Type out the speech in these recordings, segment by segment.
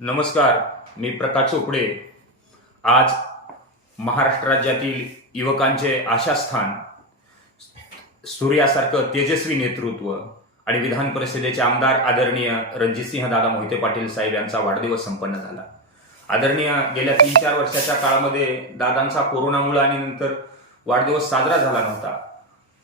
नमस्कार मी प्रकाश चोपडे आज महाराष्ट्र राज्यातील युवकांचे आशास्थान सूर्यासारखं तेजस्वी नेतृत्व आणि विधान परिषदेचे आमदार आदरणीय रणजितसिंह दादा मोहिते पाटील साहेब यांचा वाढदिवस संपन्न झाला. आदरणीय गेल्या तीन चार वर्षाच्या काळामध्ये दादांचा कोरोनामुळे आणि नंतर वाढदिवस साजरा झाला नव्हता.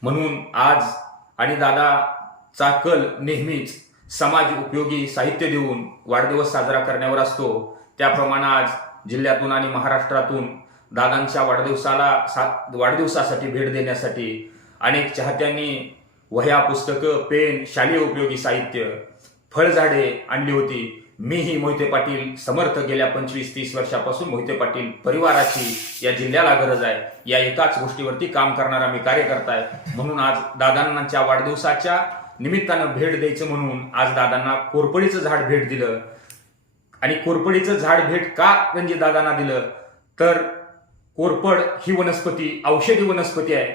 म्हणून आज आणि दादाचा कल नेहमीच समाज उपयोगी साहित्य देऊन वाढदिवस साजरा करण्यावर असतो. त्याप्रमाणे आज जिल्ह्यातून आणि महाराष्ट्रातून दादांच्या वाढदिवसाला सा- वाढदिवसासाठी भेट देण्यासाठी अनेक चाहत्यांनी वह्या पुस्तकं पेन शालेय उपयोगी साहित्य फळझाडे आणली होती. मीही मोहिते पाटील समर्थ गेल्या पंचवीस तीस वर्षापासून मोहिते पाटील परिवाराची या जिल्ह्याला गरज आहे. या एकाच गोष्टीवरती काम करणारा मी कार्यकर्ता आहे. म्हणून आज दादांच्या वाढदिवसाच्या निमित्तानं भेट द्यायचं म्हणून आज दादांना कोरपडीचं झाड भेट दिलं. आणि कोरपडीचं झाड भेट का रणजित दादांना दिलं? तर कोरपड ही वनस्पती औषधी वनस्पती आहे.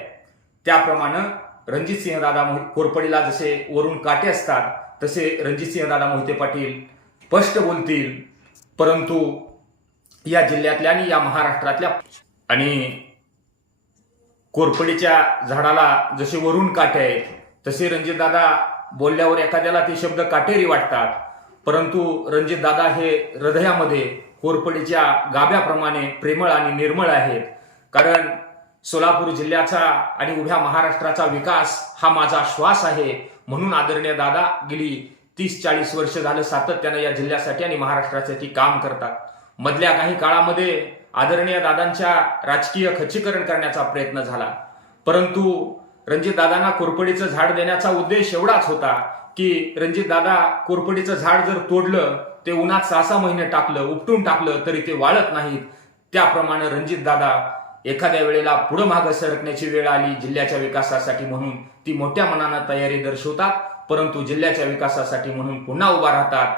त्याप्रमाणे रणजितसिंह दादा कोरपडीला जसे वरून काटे असतात तसे रणजितसिंह दादा मोहिते पाटील स्पष्ट बोलतील. परंतु या जिल्ह्यातल्या आणि या महाराष्ट्रातल्या आणि कोरपडीच्या झाडाला जसे वरून काटे आहेत तसे रणजितदादा बोलल्यावर एखाद्याला ते शब्द काटेरी वाटतात. परंतु रणजितदादा हे हृदयामध्ये कोरपडीच्या गाभ्याप्रमाणे प्रेमळ आणि निर्मळ आहेत. कारण सोलापूर जिल्ह्याचा आणि उभ्या महाराष्ट्राचा विकास हा माझा श्वास आहे म्हणून आदरणीय दादा गेली तीस चाळीस वर्ष झालं सातत्यानं या जिल्ह्यासाठी आणि महाराष्ट्रासाठी काम करतात. मधल्या काही काळामध्ये आदरणीय दादांच्या राजकीय खच्चीकरण करण्याचा प्रयत्न झाला. परंतु रणजित दादांना कोरपडीचं झाड देण्याचा उद्देश एवढाच होता की रणजितदादा कोरपडीचं झाड जर तोडलं ते उन्हात सहा सहा महिने टाकलं उपटून टाकलं तरी ते वाळत नाहीत. त्याप्रमाणे रणजितदादा एखाद्या वेळेला पुढं मागं सरकण्याची वेळ आली जिल्ह्याच्या विकासासाठी म्हणून. ती मोठ्या मनानं तयारी दर्शवतात परंतु जिल्ह्याच्या विकासासाठी म्हणून पुन्हा उभा राहतात.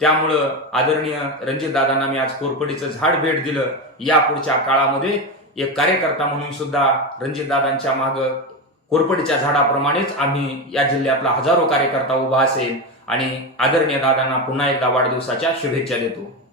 त्यामुळं आदरणीय रणजित दादांना मी आज कोरपडीचं झाड भेट दिलं. या पुढच्या काळामध्ये एक कार्यकर्ता म्हणून सुद्धा रणजितदादांच्या दादांच्या कोरपडीच्या झाडाप्रमाणेच आम्ही या जिल्ह्यातला हजारो कार्यकर्ता उभा असेल आणि आदरणीय दादांना पुन्हा एकदा वाढदिवसाच्या शुभेच्छा देतो.